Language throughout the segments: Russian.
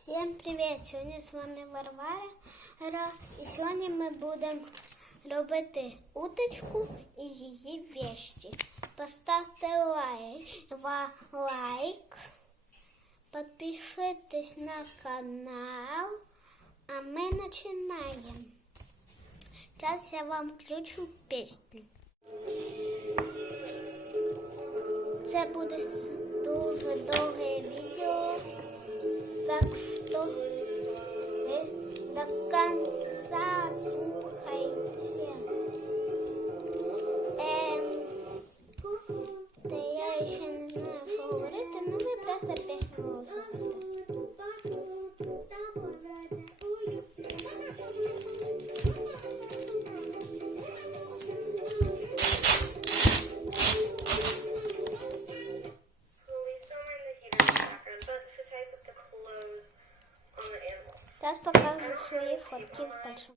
Всім привіт! Сьогодні з вами Варвара. І сьогодні ми будемо робити уточку і її вещі. Поставте лайк, лайк, підпишитесь на канал, а ми починаємо. Зараз я вам включу пісню. Це буде дуже довге відео. Так что вы до конца слухайте. Зараз покажу свої фотки в animal.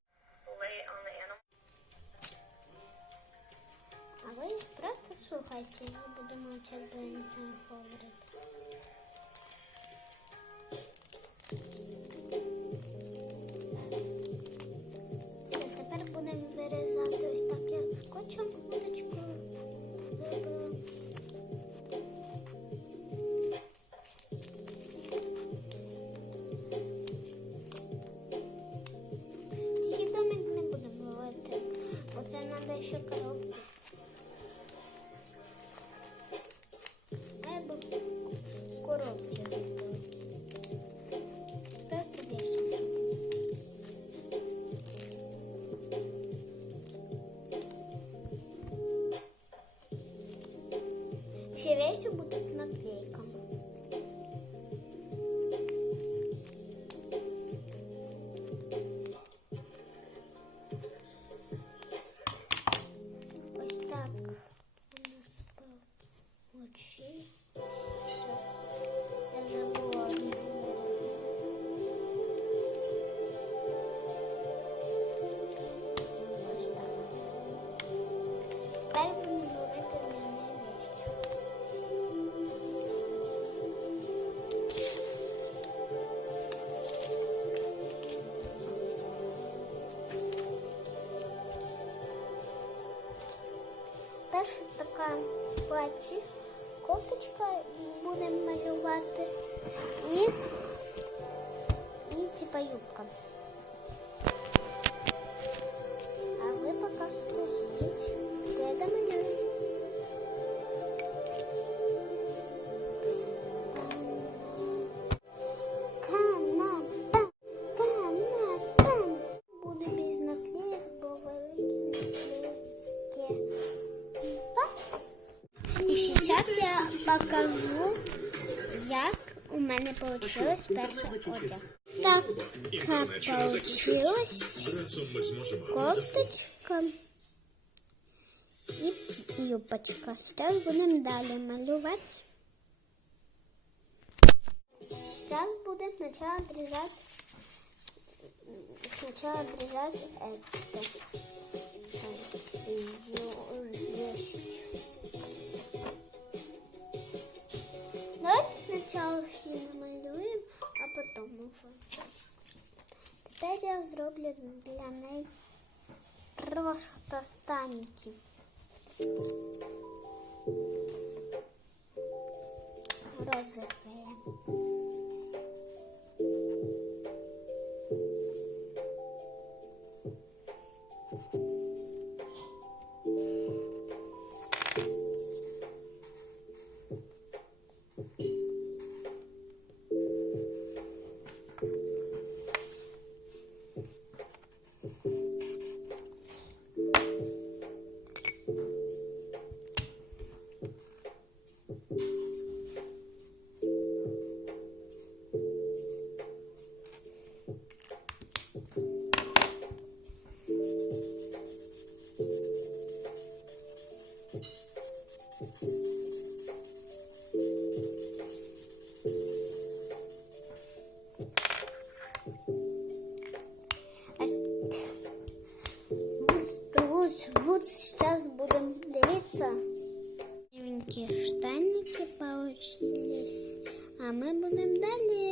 А ви просто слухайте, я буду мовчати, бо я не знаю, що це треба ще коробку. Або коробки. Просто більше. Все вещи будут наклейками. Перша така платі кофточка будемо малювати і, і типа юбка. А ви поки що стіть, Мене получилось перша одяг. Так, зможемо. кофточка і юбочка. Зараз будемо далі малювати. Сейчас будем сначала отрезать сначала отрезать это. Я зроблю для неї просто станики. Розовые. Вот сейчас будем дивиться. Новенькие штаники получились. А мы будем далее.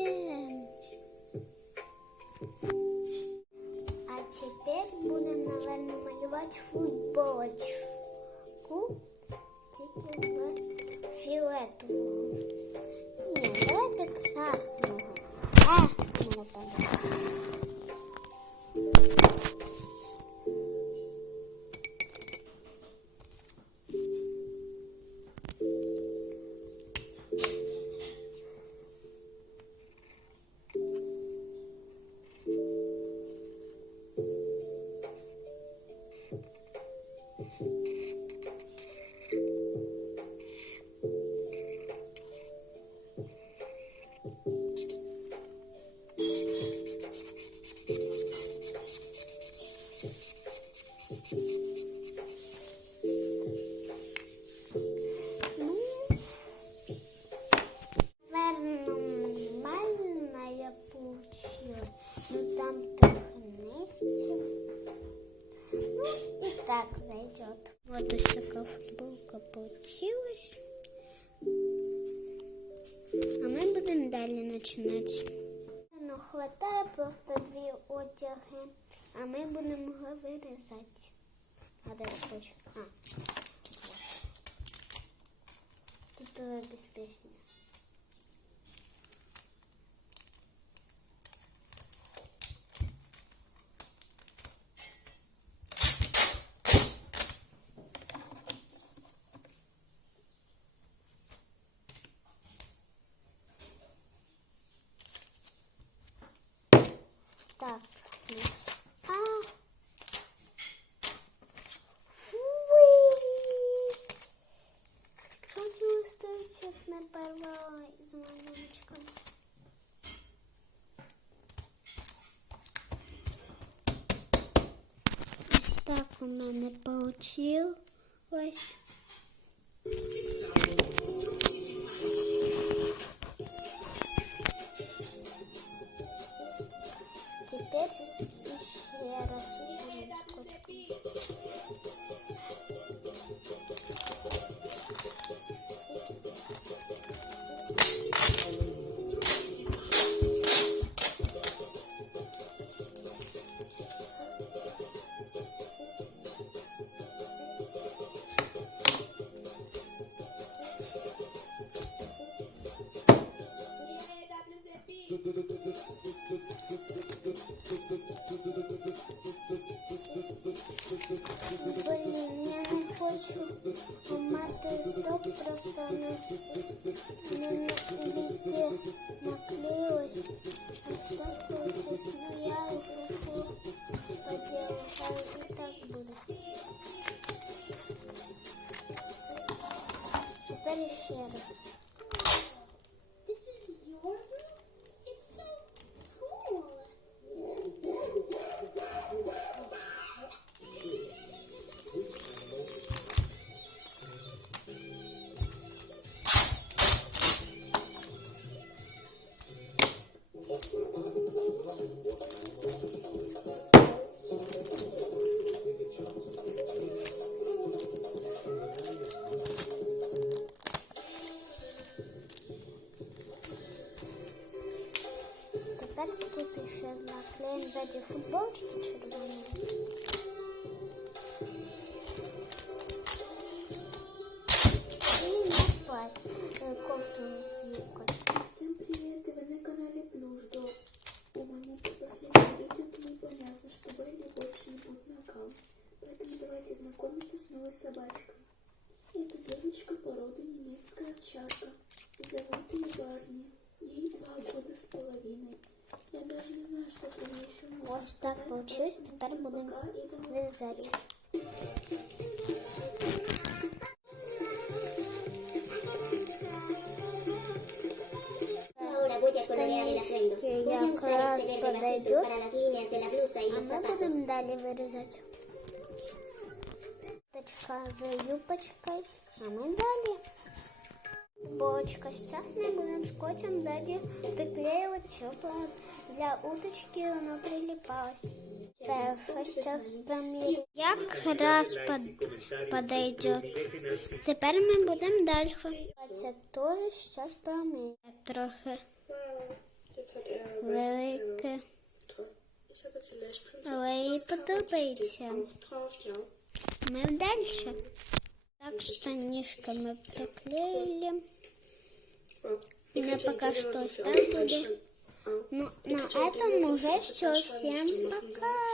Далее. Ну, хватає просто дві одяги, а ми будемо його вирізати. А де хочу? А. Тут е, мене получилось. Теперь еще раз увеличку. Блін, я не хочу мати стоп, просто не везде наклеилось. А все ну я ухожу, поделаю, Тепер тут ще наклеїмо ззаді футболочки червоні. получилось. поэтому Тепер всем будемо пока и до новых вирізати. встреч. Ahora voy a colorear el atuendo. Штанишки Voy a usar якраз este verde bajito подойдут. para las líneas de la blusa y А los ми zapatos. будемо далі вирізати. Точка за юбочкою. А ми цепочка. Сейчас мы будем скотчем сзади приклеивать, чтобы для уточки оно прилипалось. Перша зараз примірю. Якраз под... подойде. Тепер Мы будемо далі. Це теж зараз промірю. Трохи велике. Але їй подобається. Ми далі. Так що приклеїли. Меня пока что оставили. Ну, на этом уже все. Всем пока.